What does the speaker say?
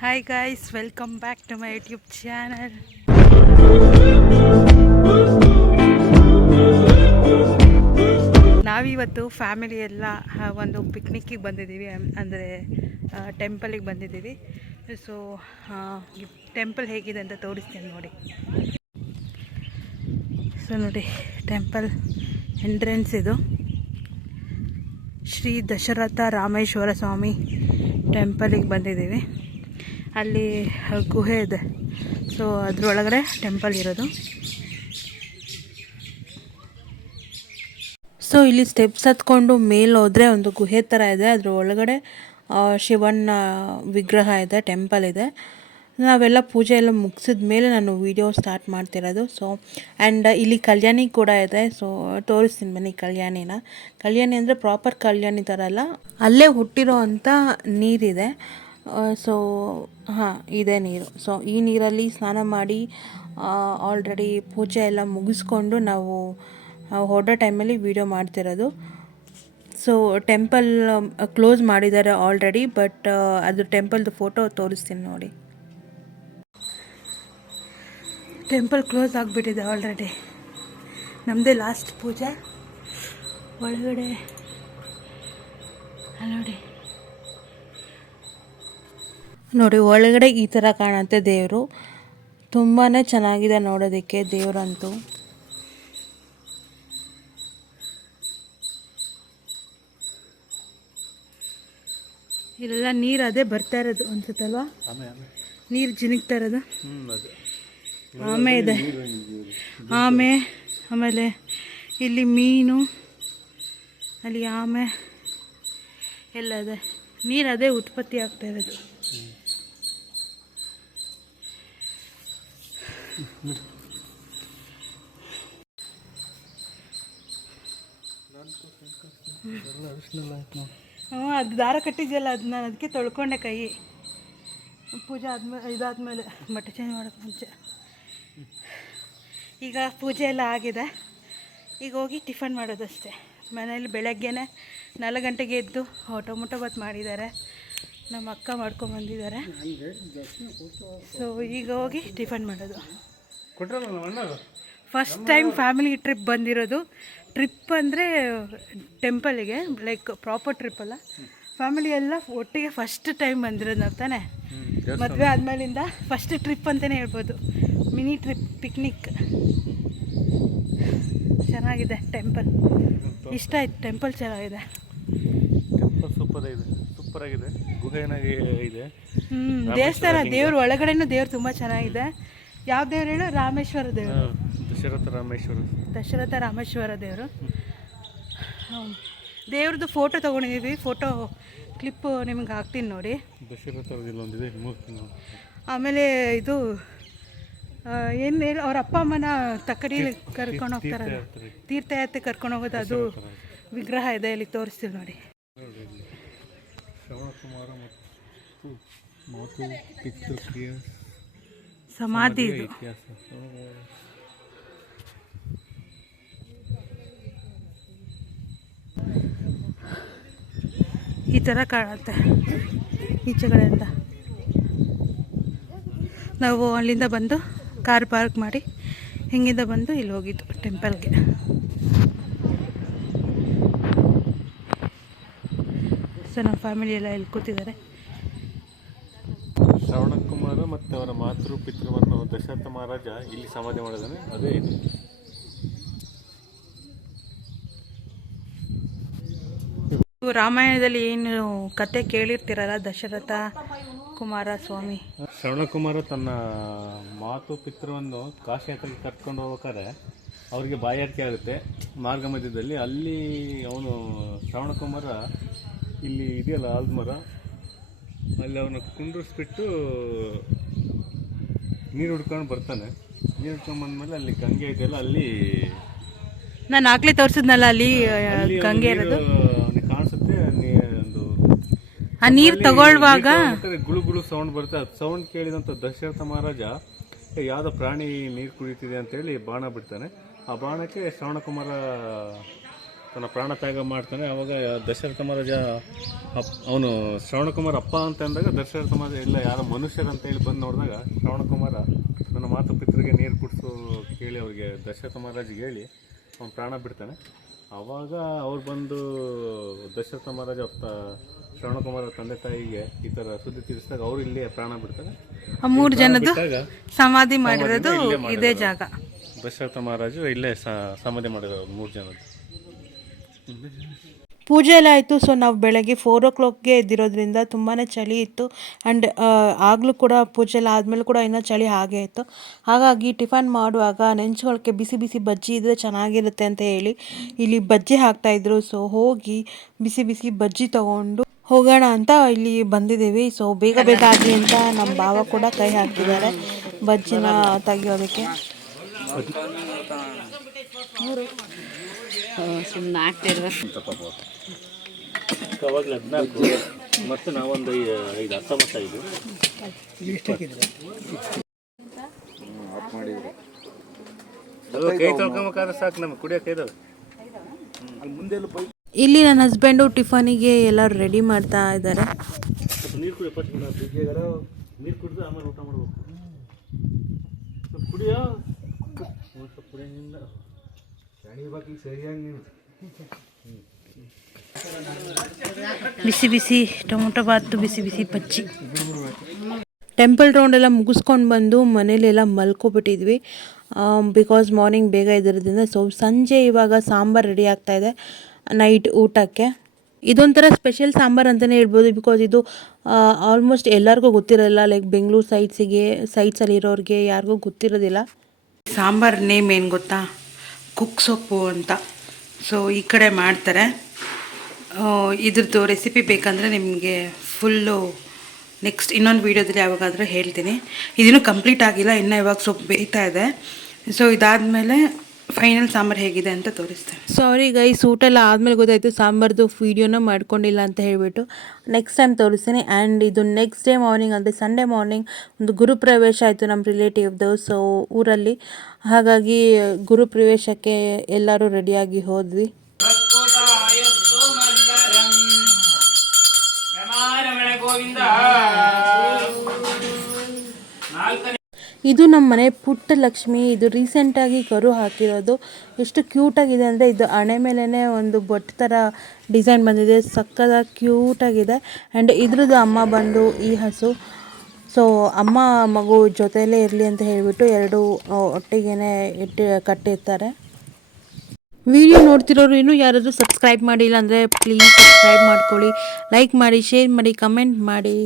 Hi guys, welcome back to my YouTube channel. ನಾವಿವತ್ತು family ಎಲ್ಲ ಒಂದು ಪಿಕ್ನಿಕ್ಕಿಗೆ ಬಂದಿದ್ದೀವಿ, ಅಂದರೆ ಟೆಂಪಲಿಗೆ ಬಂದಿದ್ದೀವಿ. ಸೊ ಟೆಂಪಲ್ ಹೇಗಿದೆ ಅಂತ ತೋರಿಸ್ತೀನಿ ನೋಡಿ. ಸೊ ನೋಡಿ, ಟೆಂಪಲ್ ಎಂಟ್ರೆನ್ಸ್ ಇದು. ಶ್ರೀ ದಶರಥ ರಾಮೇಶ್ವರ ಸ್ವಾಮಿ ಟೆಂಪಲಿಗೆ ಬಂದಿದ್ದೀವಿ. ಅಲ್ಲಿ ಗುಹೆ ಇದೆ, ಸೊ ಅದರೊಳಗಡೆ ಟೆಂಪಲ್ ಇರೋದು. ಸೊ ಇಲ್ಲಿ ಸ್ಟೆಪ್ಸ್ ಹತ್ಕೊಂಡು ಮೇಲೆ ಹೋದರೆ ಒಂದು ಗುಹೆ ಥರ ಇದೆ, ಅದ್ರ ಒಳಗಡೆ ಶಿವನ ವಿಗ್ರಹ ಇದೆ, ಟೆಂಪಲ್ ಇದೆ. ನಾವೆಲ್ಲ ಪೂಜೆ ಎಲ್ಲ ಮುಗಿಸಿದ ಮೇಲೆ ನಾನು ವಿಡಿಯೋ ಸ್ಟಾರ್ಟ್ ಮಾಡ್ತಿರೋದು. ಸೊ ಆ್ಯಂಡ್ ಇಲ್ಲಿ ಕಲ್ಯಾಣಿ ಕೂಡ ಇದೆ, ಸೊ ತೋರಿಸ್ತೀನಿ ಬನ್ನಿ ಕಲ್ಯಾಣಿನ. ಕಲ್ಯಾಣಿ ಅಂದರೆ ಪ್ರಾಪರ್ ಕಲ್ಯಾಣಿ ಥರ ಅಲ್ಲ, ಅಲ್ಲೇ ಹುಟ್ಟಿರೋ ಅಂಥ ನೀರಿದೆ. ಸೊ ಇದೆ ನೀರು. ಸೊ ಈ ನೀರಲ್ಲಿ ಸ್ನಾನ ಮಾಡಿ ಆಲ್ರೆಡಿ ಪೂಜೆ ಎಲ್ಲ ಮುಗಿಸ್ಕೊಂಡು ನಾವು ಹೊರಡೋ ಟೈಮಲ್ಲಿ ವಿಡಿಯೋ ಮಾಡ್ತಿರೋದು. ಸೊ ಟೆಂಪಲ್ ಕ್ಲೋಸ್ ಮಾಡಿದ್ದಾರೆ ಆಲ್ರೆಡಿ, ಬಟ್ ಅದು ಟೆಂಪಲ್ದು ಫೋಟೋ ತೋರಿಸ್ತೀನಿ ನೋಡಿ. ಟೆಂಪಲ್ ಕ್ಲೋಸ್ ಆಗಿಬಿಟ್ಟಿದೆ ಆಲ್ರೆಡಿ. ನಮ್ಮದೇ ಲಾಸ್ಟ್ ಪೂಜೆ. ಒಳಗಡೆ ನೋಡಿ ಒಳಗಡೆ ಈ ಥರ ಕಾಣುತ್ತೆ ದೇವರು. ತುಂಬಾ ಚೆನ್ನಾಗಿದೆ ನೋಡೋದಕ್ಕೆ ದೇವರಂತೂ. ಇಲ್ಲೆಲ್ಲ ನೀರು ಅದೇ ಬರ್ತಾ ಇರೋದು ಅನ್ಸುತ್ತಲ್ವಾ, ನೀರು ಜಿನುಗ್ತಾ ಇರೋದು. ಆಮೆ ಇದೆ, ಆಮೆ, ಆಮೇಲೆ ಇಲ್ಲಿ ಮೀನು, ಅಲ್ಲಿ ಆಮೆ ಎಲ್ಲ ಇದೆ. ನೀರು ಅದೇ ಉತ್ಪತ್ತಿ ಆಗ್ತಾ ಇರೋದು. ಅದು ದಾರ ಕಟ್ಟಿದ್ಯಲ್ಲ, ಅದು ನಾನು ಅದಕ್ಕೆ ತೊಳ್ಕೊಂಡೆ ಕೈ. ಪೂಜೆ ಆದಮೇಲೆ ಇದಾದಮೇಲೆ ಬಟ್ಟೆ ಚೇಂಜ್ ಮಾಡೋಕ್ಕೆ ಮುಂಚೆ. ಈಗ ಪೂಜೆ ಎಲ್ಲ ಆಗಿದೆ, ಈಗ ಹೋಗಿ ಟಿಫನ್ ಮಾಡೋದಷ್ಟೇ. ಮನೇಲಿ ಬೆಳಗ್ಗೆನೇ 4 ಗಂಟೆಗೆ ಎದ್ದು ಟೊಮೊಟೊ ಬಾತ್ ಮಾಡಿದ್ದಾರೆ, ನಮ್ಮ ಅಕ್ಕ ಮಾಡ್ಕೊಂಬಂದಿದ್ದಾರೆ. ಸೊ ಈಗ ಹೋಗಿ ಟಿಫನ್ ಮಾಡೋದು. ಫಸ್ಟ್ ಟೈಮ್ ಫ್ಯಾಮಿಲಿ ಟ್ರಿಪ್ ಬಂದಿರೋದು. ಟ್ರಿಪ್ ಅಂದರೆ ಟೆಂಪಲಿಗೆ, ಲೈಕ್ ಪ್ರಾಪರ್ ಟ್ರಿಪ್ ಅಲ್ಲ, ಫ್ಯಾಮಿಲಿ ಎಲ್ಲ ಒಟ್ಟಿಗೆ ಫಸ್ಟ್ ಟೈಮ್ ಬಂದಿರೋದು ನಾವು ತಾನೇ. ಮದುವೆ ಆದಮೇಲಿಂದ ಫಸ್ಟ್ ಟ್ರಿಪ್ ಅಂತಲೇ ಹೇಳ್ಬೋದು, ಮಿನಿ ಟ್ರಿಪ್, ಪಿಕ್ನಿಕ್. ಚೆನ್ನಾಗಿದೆ ಟೆಂಪಲ್, ಇಷ್ಟ ಆಯ್ತು. ಟೆಂಪಲ್ ಚೆನ್ನಾಗಿದೆ, ಟೆಂಪಲ್ ಸೂಪರ್ ಆಗಿದೆ. ಗುಹೆನಾಗೆ ಇದೆ. ದೇವಸ್ಥಾನ, ದೇವ್ರ ಒಳಗಡೆನೂ ದೇವ್ರು ತುಂಬ ಚೆನ್ನಾಗಿದೆ. ಯಾವ ದೇವ್ರು ಹೇಳು? ರಾಮೇಶ್ವರ ದೇವರು, ದಶರಥ ರಾಮೇಶ್ವರ ದೇವರು. ದೇವ್ರದ್ದು ಫೋಟೋ ತೊಗೊಂಡಿದ್ದೀವಿ, ಫೋಟೋ ಕ್ಲಿಪ್ಪು ನಿಮ್ಗೆ ಹಾಕ್ತೀನಿ ನೋಡಿ. ಆಮೇಲೆ ಇದು ಏನು ಹೇಳಿ, ಅವ್ರ ಅಪ್ಪ ಅಮ್ಮನ ತಕ್ಕಡಿಲಿ ಕರ್ಕೊಂಡು ಹೋಗ್ತಾರಲ್ಲ, ತೀರ್ಥಯಾತ್ರೆ ಕರ್ಕೊಂಡು ಹೋಗೋದು, ಅದು ವಿಗ್ರಹ ಇದೆ, ಇಲ್ಲಿ ತೋರಿಸ್ತೀವಿ ನೋಡಿ. ಸಮಾಧಿ ಇದು. ಈ ಥರ ಕಾಣುತ್ತೆ ಈಚೆಗಡೆಯಿಂದ. ನಾವು ಅಲ್ಲಿಂದ ಬಂದು ಕಾರ್ ಪಾರ್ಕ್ ಮಾಡಿ ಹಿಂಗಿಂದ ಬಂದು ಇಲ್ಲಿ ಹೋಗಿದ್ದು ಟೆಂಪಲ್ಗೆ. ಸೊ ನಮ್ಮ ಫ್ಯಾಮಿಲಿ ಎಲ್ಲ ಇಲ್ಲಿ ಕೂತಿದ್ದಾರೆ. ಶ್ರವಣಕುಮಾರ ಮತ್ತು ಅವರ ಮಾತೃ ಪಿತೃವನ್ನು ದಶರಥ ಮಹಾರಾಜ ಇಲ್ಲಿ ಸಮಾಧಿ ಮಾಡಿದ್ದಾನೆ, ಅದೇ ಇದು. ರಾಮಾಯಣದಲ್ಲಿ ಏನು ಕತೆ ಕೇಳಿರ್ತೀರಲ್ಲ, ದಶರಥ ಕುಮಾರ ಸ್ವಾಮಿ. ಶ್ರವಣಕುಮಾರ ತನ್ನ ಮಾತು ಪಿತೃವನ್ನು ಕಾಶಿ ಯಾತ್ರೆಗೆ ಕರ್ಕೊಂಡು ಹೋಗ್ಬೇಕಾದ್ರೆ ಅವರಿಗೆ ಬಾಯಾರಿಕೆ ಆಗುತ್ತೆ ಮಾರ್ಗ ಮಧ್ಯದಲ್ಲಿ. ಅಲ್ಲಿ ಅವನು ಶ್ರವಣಕುಮಾರ ಇಲ್ಲಿ ಇದೆಯಲ್ಲ ಆಲ್ಮರ, ಅಲ್ಲಿ ಅವನ ಕುಂಡ್ರಿಸ್ಬಿಟ್ಟು ನೀರು ಹುಡ್ಕೊಂಡು ಬರ್ತಾನೆ. ನೀರು ಹುಡ್ಕೊಂಡು ಬಂದಮೇಲೆ ಅಲ್ಲಿ ಗಂಗೆ ಇದೆಯಲ್ಲ, ಅಲ್ಲಿ ನಾನು ಆಗ್ಲೇ ತೋರಿಸಿದ್ನಲ್ಲ, ಅಲ್ಲಿ ಗಂಗೆ ಇರೋದು ಕಾಣಿಸುತ್ತೆ. ಒಂದು ಆ ನೀರು ತಗೊಳ್ಳುವಾಗ ಗುಳು ಸೌಂಡ್ ಬರುತ್ತೆ. ಅದು ಸೌಂಡ್ ಕೇಳಿದಂಥ ದಶರಥ ಮಹಾರಾಜ ಯಾವುದೋ ಪ್ರಾಣಿ ನೀರು ಕುಡಿತಿದೆ ಅಂತೇಳಿ ಬಾಣ ಬಿಡ್ತಾನೆ. ಆ ಬಾಣಕ್ಕೆ ಶ್ರವಣಕುಮಾರ ತನ್ನ ಪ್ರಾಣ ತ್ಯಾಗ ಮಾಡ್ತಾನೆ. ಆವಾಗ ದಶರಥ ಮಹಾರಾಜ ಅವನು ಶ್ರವಣಕುಮಾರ್ ಅಪ್ಪ ಅಂತ ಅಂದಾಗ ದಶರಥ ಮಹಾರಾಜ ಇಲ್ಲ ಯಾರೋ ಮನುಷ್ಯರಂತ ಹೇಳಿ ಬಂದು ನೋಡಿದಾಗ ಶ್ರವಣಕುಮಾರ ನನ್ನ ಮಾತುಪಿತೃಗೆ ನೀರು ಕುಡಿಸು ಕೇಳಿ ಅವ್ರಿಗೆ ದಶರಥ ಮಹಾರಾಜಿಗೆ ಹೇಳಿ ಅವನು ಪ್ರಾಣ ಬಿಡ್ತಾನೆ. ಆವಾಗ ಅವ್ರು ಬಂದು ದಶರಥ ಮಹಾರಾಜ ಶ್ರವಣಕುಮಾರ ತಂದೆ ತಾಯಿಗೆ ಈ ಥರ ಸುದ್ದಿ ತಿಳಿಸಿದಾಗ ಅವ್ರು ಇಲ್ಲೇ ಪ್ರಾಣ ಬಿಡ್ತಾರೆ. ಆ 3 ಜನದ್ದು ಸಮಾಧಿ ಮಾಡಿರೋದು ಇದೇ ಜಾಗ. ದಶರಥ ಮಹಾರಾಜು ಇಲ್ಲೇ ಸಮಾಧಿ ಮಾಡಿರೋದು 3 ಜನದ್ದು. ಪೂಜೆ ಎಲ್ಲ ಆಯಿತು. ಸೊ ನಾವು ಬೆಳಗ್ಗೆ 4 o'clockಗೆ ಎದ್ದಿರೋದ್ರಿಂದ ತುಂಬಾ ಚಳಿ ಇತ್ತು. ಆ್ಯಂಡ್ ಆಗಲೂ ಕೂಡ ಪೂಜೆ ಎಲ್ಲ ಆದಮೇಲೆ ಕೂಡ ಇನ್ನೂ ಚಳಿ ಹಾಗೇ ಇತ್ತು. ಹಾಗಾಗಿ ಟಿಫನ್ ಮಾಡುವಾಗ ನೆಂಚ್ಕೊಳ್ಳೋಕ್ಕೆ ಬಿಸಿ ಬಿಸಿ ಬಜ್ಜಿ ಇದ್ದರೆ ಚೆನ್ನಾಗಿರುತ್ತೆ ಅಂತ ಹೇಳಿ ಇಲ್ಲಿ ಬಜ್ಜಿ ಹಾಕ್ತಾಯಿದ್ರು. ಸೊ ಹೋಗಿ ಬಿಸಿ ಬಿಸಿ ಬಜ್ಜಿ ತೊಗೊಂಡು ಹೋಗೋಣ ಅಂತ ಇಲ್ಲಿ ಬಂದಿದ್ದೀವಿ. ಸೊ ಬೇಗ ಬೇಗ ಆಗಲಿ ಅಂತ ನಮ್ಮ ಭಾವ ಕೂಡ ಕೈ ಹಾಕ್ತಿದ್ದಾರೆ ಬಜ್ಜಿನ ತೆಗಿಯೋದಕ್ಕೆ. ಸುಮ್ಮನೆ ಆಗ್ತಿರುವ ಅವಾಗಲೇ 14 ಮತ್ತು ನಾವೊಂದು 5 19 ಕೈ ತೊಳ್ಕೊಂಬೇಕಾದ್ರೆ ಸಾಕು ನಮಗೆ ಕುಡಿಯೋಕೆ ಇದಾವೆ. ಇಲ್ಲಿ ನನ್ನ ಹಸ್ಬೆಂಡು ಟಿಫನಿಗೆ ಎಲ್ಲರೂ ರೆಡಿ ಮಾಡ್ತಾ ಇದ್ದಾರೆ. ನೀರು ಕುಡಿಯೋ ನೀರು ಕುಡಿದು ಆಮೇಲೆ ಊಟ ಮಾಡ್ಬೇಕು. ಕುಡಿಯೋ ಕುಡಿಯೋಂಗಿಲ್ಲ ಬಿಸಿ ಬಿಸಿ ಟೊಮೊಟೊ ಬಾತು, ಬಿಸಿ ಬಿಸಿ ಬಜ್ಜಿ. ಟೆಂಪಲ್ ರೌಂಡ್ ಎಲ್ಲ ಮುಗಿಸ್ಕೊಂಡು ಬಂದು ಮನೇಲೆಲ್ಲ ಮಲ್ಕೊಬಿಟ್ಟಿದ್ವಿ. ಬಿಕಾಸ್ ಮಾರ್ನಿಂಗ್ ಬೇಗ ಇದ್ದಿರೋದ್ರಿಂದ. ಸೊ ಸಂಜೆ ಇವಾಗ ಸಾಂಬಾರು ರೆಡಿ ಆಗ್ತಾಯಿದೆ ನೈಟ್ ಊಟಕ್ಕೆ. ಇದೊಂಥರ ಸ್ಪೆಷಲ್ ಸಾಂಬಾರು ಅಂತಲೇ ಹೇಳ್ಬೋದು. ಬಿಕಾಸ್ ಇದು ಆಲ್ಮೋಸ್ಟ್ ಎಲ್ಲರಿಗೂ ಗೊತ್ತಿರೋಲ್ಲ. ಲೈಕ್ ಬೆಂಗಳೂರು ಸೈಡ್ಸಲ್ಲಿರೋರಿಗೆ ಯಾರಿಗೂ ಗೊತ್ತಿರೋದಿಲ್ಲ. ಸಾಂಬಾರು ನೇಮ್ ಏನು ಗೊತ್ತಾ? ಕುಕ್ ಸೊಪ್ಪು ಅಂತ. ಸೊ ಈ ಕಡೆ ಮಾಡ್ತಾರೆ. ಇದ್ರದ್ದು ರೆಸಿಪಿ ಬೇಕಂದರೆ ನಿಮಗೆ ಫುಲ್ಲು ನೆಕ್ಸ್ಟ್ ಇನ್ನೊಂದು ವೀಡಿಯೋದಲ್ಲಿ ಯಾವಾಗಾದರೂ ಹೇಳ್ತೀನಿ. ಇದನ್ನು ಕಂಪ್ಲೀಟ್ ಆಗಿಲ್ಲ, ಇನ್ನೂ ಇವಾಗ ಸೊಪ್ಪು ಬೇಯ್ತಾ ಇದೆ. ಸೊ ಇದಾದಮೇಲೆ ಫೈನಲ್ ಸಾಂಬಾರು ಹೇಗಿದೆ ಅಂತ ತೋರಿಸ್ತೇನೆ. ಸಾರಿ ಗೈಸ್, ಊಟ ಎಲ್ಲ ಆದಮೇಲೆ ಗೊತ್ತಾಯಿತು ಸಾಂಬಾರ್ದು ವೀಡಿಯೋನ ಮಾಡ್ಕೊಂಡಿಲ್ಲ ಅಂತ ಹೇಳಿಬಿಟ್ಟು. ನೆಕ್ಸ್ಟ್ ಟೈಮ್ ತೋರಿಸ್ತೀನಿ. ಆ್ಯಂಡ್ ಇದು ನೆಕ್ಸ್ಟ್ ಡೇ ಮಾರ್ನಿಂಗ್ ಅಂದರೆ ಸಂಡೇ ಮಾರ್ನಿಂಗ್ ಒಂದು ಗುರುಪ್ರವೇಶ ಆಯಿತು ನಮ್ಮ ರಿಲೇಟಿವ್ದು. ಸೊ ಊರಲ್ಲಿ, ಹಾಗಾಗಿ ಗುರುಪ್ರವೇಶಕ್ಕೆ ಎಲ್ಲರೂ ರೆಡಿಯಾಗಿ ಹೋದ್ವಿ. ಇದು ನಮ್ಮ ಮನೆ ಪುಟ್ಟ ಲಕ್ಷ್ಮಿ. ಇದು ರೀಸೆಂಟಾಗಿ ಕರು ಹಾಕಿರೋದು. ಎಷ್ಟು ಕ್ಯೂಟಾಗಿದೆ ಅಂದರೆ ಇದು ಹಣೆ ಮೇಲೇ ಒಂದು ಬೊಟ್ಟು ಥರ ಡಿಸೈನ್ ಬಂದಿದೆ. ಸಕ್ಕದಾಗಿ ಕ್ಯೂಟಾಗಿದೆ. ಆ್ಯಂಡ್ ಇದ್ರದ್ದು ಅಮ್ಮ ಬಂದು ಈ ಹಸು. ಸೊ ಅಮ್ಮ ಮಗು ಜೊತೆಯಲ್ಲೇ ಇರಲಿ ಅಂತ ಹೇಳಿಬಿಟ್ಟು 2 ಒಟ್ಟಿಗೆ ಕಟ್ಟಿರ್ತಾರೆ. ವಿಡಿಯೋ ನೋಡ್ತಿರೋರು ಇನ್ನೂ ಯಾರಾದರೂ ಸಬ್ಸ್ಕ್ರೈಬ್ ಮಾಡಿಲ್ಲ ಅಂದರೆ ಪ್ಲೀಸ್ ಸಬ್ಸ್ಕ್ರೈಬ್ ಮಾಡ್ಕೊಳ್ಳಿ, ಲೈಕ್ ಮಾಡಿ, ಶೇರ್ ಮಾಡಿ, ಕಮೆಂಟ್ ಮಾಡಿ.